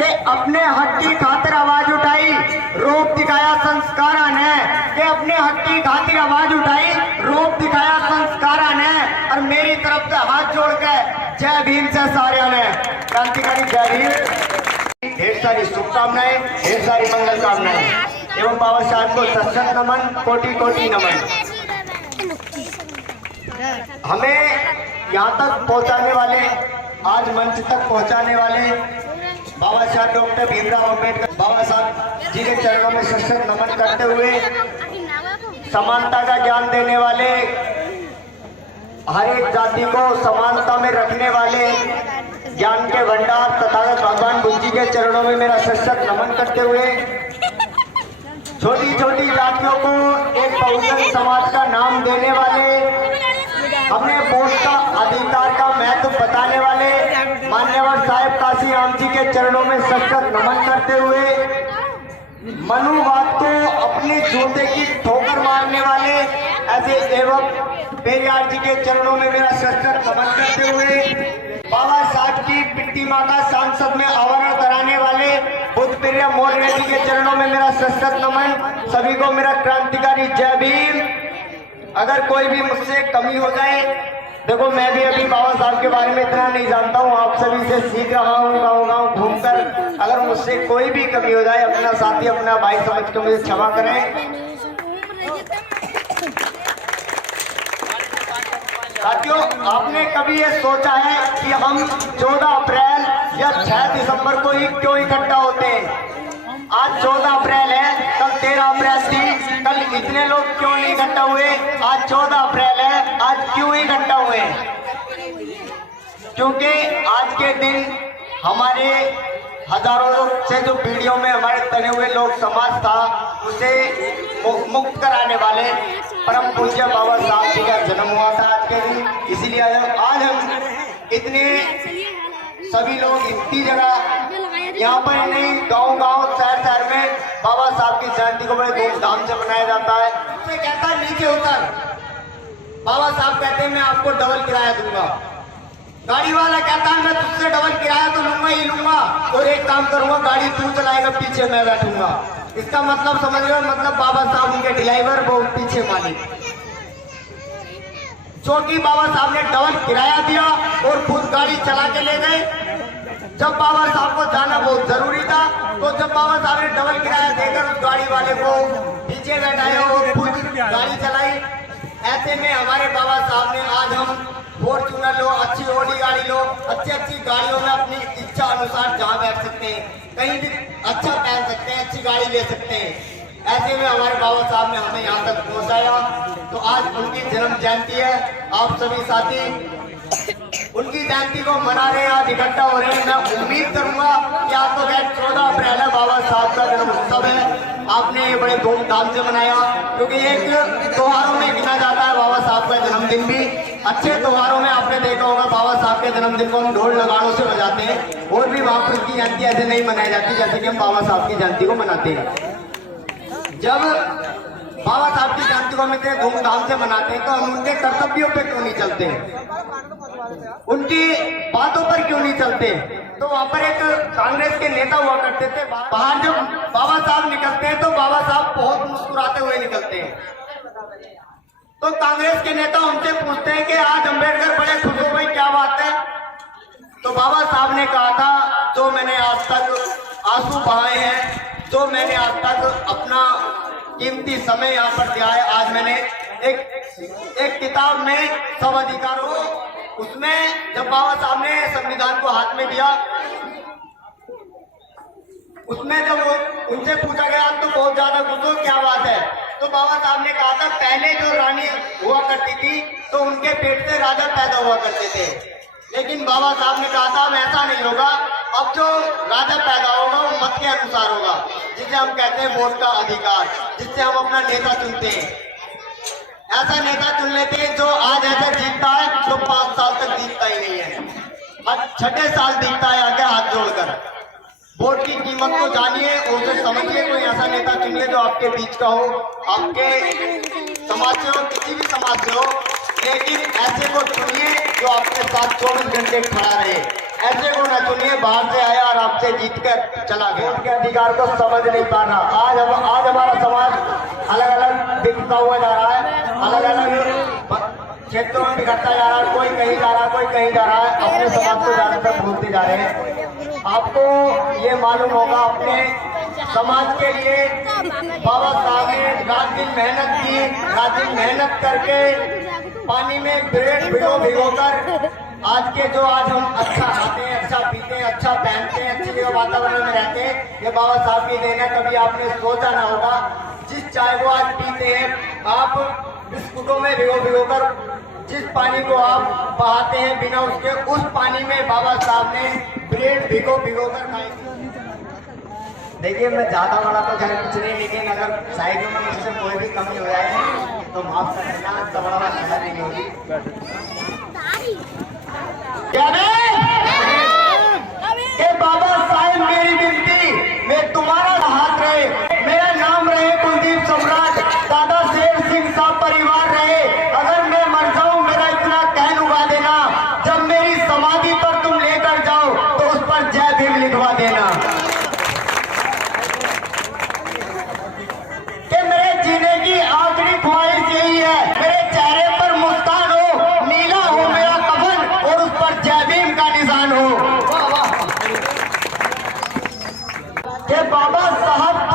कि अपने हक की खातिर आवाज उठाई, रोप दिखाया संस्कारा ने, कि अपने हक की खातिर आवाज उठाई, रोप दिखाया संस्कारा ने। और मेरी तरफ से हाथ जोड़ के जय भीम से सारे ने क्रांतिकारी जय भीम। ढेर सारी शुभकामनाएं, ढेर सारी मंगल कामनाएं एवं बाबा साहब को सशक्त नमन, कोटि कोटि नमन। हमें यहाँ तक पहुँचाने वाले, आज मंच तक पहुँचाने वाले बाबा साहब डॉक्टर भीमराव अम्बेडकर बाबा साहब जी के चरणों में सशक्त नमन करते हुए समानता का ज्ञान देने वाले, हर एक जाति को समानता में रखने वाले ज्ञान के भंडार तथागत भगवान बुद्ध जी के चरणों में मेरा सशक्त नमन करते हुए छोटी छोटी जातियों को एक बहुजन समाज का नाम देने वाले, हमने वोट का अधिकार का महत्व बताने वाले मान्यवर साहेब काशी राम जी के चरणों में सशक्त नमन करते हुए मनुवाद को अपने जूते की ठोकर मारने वाले ऐसे एवं पेरियार जी के चरणों में मेरा सशक्त नमन करते हुए बाबा साहब की प्रतिमा का सांसद में आवरण कराने वाले बुद्ध प्रिय मौर्य जी के चरणों में मेरा सशक्त नमन। सभी को मेरा क्रांतिकारी जय भीम। अगर कोई भी मुझसे कमी हो जाए, देखो मैं भी अभी बाबा साहब के बारे में इतना नहीं जानता हूँ, आप सभी से सीख रहा हूँ गाँव गाँव घूमकर। अगर मुझसे कोई भी कमी हो जाए, अपना साथी अपना भाई समझ कर मुझे क्षमा करें। साथियों, आपने कभी ये सोचा है कि हम 14 अप्रैल या 6 दिसंबर को ही क्यों इकट्ठा होते हैं? आज 14 अप्रैल है, कल 13 अप्रैल थी, कल इतने लोग क्यों नहीं इकट्ठा हुए? आज 14 अप्रैल है, आज क्यों इकट्ठा हुए? क्योंकि आज के दिन हमारे हजारों लोग से जो पीढ़ियों में हमारे तने हुए लोग समाज था, उसे मुक्त कराने वाले परम पूज्य बाबा साहब जी का जन्म हुआ था आज के दिन। इसलिए आज हम इतने सभी लोग इतनी जगह यहाँ पर नहीं, गांव गांव शहर शहर में बाबा साहब की जयंती को बड़े धूमधाम से मनाया जाता है। उससे कहता है नीचे उतर, बाबा साहब कहते हैं मैं आपको डबल किराया दूंगा। गाड़ी वाला कहता है मैं तुझसे डबल किराया तो लूंगा ही लूंगा, और एक काम करूंगा, गाड़ी तू चलाएगा, पीछे मैं बैठूंगा। इसका मतलब समझ लो, मतलब बाबा साहब उनके ड्राइवर, वो पीछे मालिक। जो कि बाबा साहब ने डबल किराया दिया और खुद गाड़ी चला के ले गए। जब बाबा साहब को जाना बहुत जरूरी था, तो जब बाबा साहब ने डबल किराया देकर उस गाड़ी वाले को पीछे बैठाया और खुद गाड़ी चलाई। ऐसे में हमारे बाबा साहब ने, आज हम फॉर्च्यूनर लो, अच्छी ऑडी गाड़ी लो, अच्छी अच्छी गाड़ियों में अपनी इच्छा अनुसार जहाँ बैठ सकते हैं, कहीं भी अच्छा पहन सकते हैं, अच्छी गाड़ी ले सकते हैं। ऐसे में हमारे बाबा साहब ने हमें यहाँ तक पहुँचाया। तो आज उनकी जन्म जयंती है, आप सभी साथी उनकी जयंती को मना रहे हैं, आज इकट्ठा हो रहे हैं। मैं उम्मीद करूंगा कि आज तो 14 अप्रैल है, बाबा साहब का जन्म उत्सव है, आपने ये बड़े धूमधाम से मनाया, क्योंकि एक त्योहारों में गिना जाता है बाबा साहब का जन्मदिन भी। अच्छे त्योहारों में आपने देखा होगा बाबा साहब के जन्मदिन को हम ढोल नगाड़ों से बजाते हैं, और भी महापुरुष की जयंती ऐसे नहीं मनाई जाती जैसे कि हम बाबा साहब की जयंती को मनाते हैं। जब बाबा साहब की जयंती को हम इतने धूमधाम से मनाते हैं, तो हम उनके कर्तव्यों पे क्यों नहीं चलते, उनकी बातों पर क्यों नहीं चलते? तो वहाँ पर एक कांग्रेस के नेता हुआ करते थे, बाहर जब बाबा साहब निकलते हैं तो बाबा साहब बहुत मुस्कुराते हुए निकलते हैं। तो कांग्रेस के नेता उनसे पूछते हैं कि आज अम्बेडकर बड़े खुश हो गए, क्या बात है? तो बाबा साहब ने कहा था, जो मैंने आज तक आंसू बहाए हैं, जो मैंने आज तक अपना कीमती समय यहाँ पर दिया है, आज मैंने एक किताब में सब अधिकारों, उसमें जब बाबा साहब ने संविधान को हाथ में दिया, उसमें जब उनसे पूछा गया आप तो बहुत ज्यादा खुश हो, क्या बात है? तो बाबा साहब ने कहा था, पहले जो रानी हुआ करती थी तो उनके पेट से राजा पैदा हुआ करते थे, लेकिन बाबा साहब ने कहा था अब ऐसा नहीं होगा, अब जो राजा पैदा होगा वो मत के अनुसार होगा, जिसे हम कहते हैं वोट का अधिकार, जिससे हम अपना नेता चुनते हैं। ऐसा नेता चुन लेते हैं जो आज ऐसा जीतता है जो 5 साल तक जीतता ही नहीं है, हर 6ठे साल जीतता है आगे हाथ जोड़कर। वोट की कीमत को जानिए, उसे समझिए, कोई ऐसा नेता चुनिए जो आपके बीच का हो, आपके समाज से हो, किसी भी समाज से हो, लेकिन ऐसे को चुनिए जो आपके साथ 24 घंटे खड़ा रहे। ऐसे को न चुनिए बाहर से आया और आपसे जीत कर चला गया। वोट के अधिकार को समझ नहीं पा रहा। आज हमारा समाज अलग अलग बिखरता हुआ जा रहा है, अलग अलग क्षेत्रों में बिखरता जा रहा है। कोई कहीं जा रहा है, कोई कहीं जा रहा है, अपने समाज को ज्यादातर भूलते जा रहे हैं। आपको ये मालूम होगा, अपने समाज के लिए बाबा साहब ने रात दिन मेहनत की, रात दिन मेहनत करके पानी में ब्रेड भिगो कर आज हम अच्छा खाते हैं, अच्छा पीते हैं, अच्छा पहनते हैं, अच्छी जगह वातावरण में रहते हैं, ये बाबा साहब की देन है। कभी आपने सोचा ना होगा, जिस चाय को आज पीते हैं आप बिस्कुटों में भिगो कर, जिस पानी को आप बहाते हैं बिना उसके, उस पानी में बाबा साहब ने ब्रेड भिगो कर खाई। देखिए, मैं ज्यादा बड़ा तो खैर कुछ नहीं, लेकिन अगर साइडों में मुझसे कोई भी कमी हो जाए तो माफ कर देना, तो बड़ा खैर नहीं होगी। क्या बाबा साहब, मेरी विनती, मैं तुम्हारा हाथ रहे, मेरा नाम रहे कुलदीप सम्राट, दादा शेर सिंह साहब परिवार रहे। अगर मैं मर जाऊं, मेरा इतना कहन उगा देना, जब मेरी समाधि पर तुम लेकर जाओ तो उस पर जय भीम लिखवा देना। कि मेरे जीने की आखिरी ख्वाहिश यही है, मेरे चेहरे पर मुस्कान हो, नीला हो मेरा कफन और उस पर जय भीम का निशान हो। कि बाबा साहब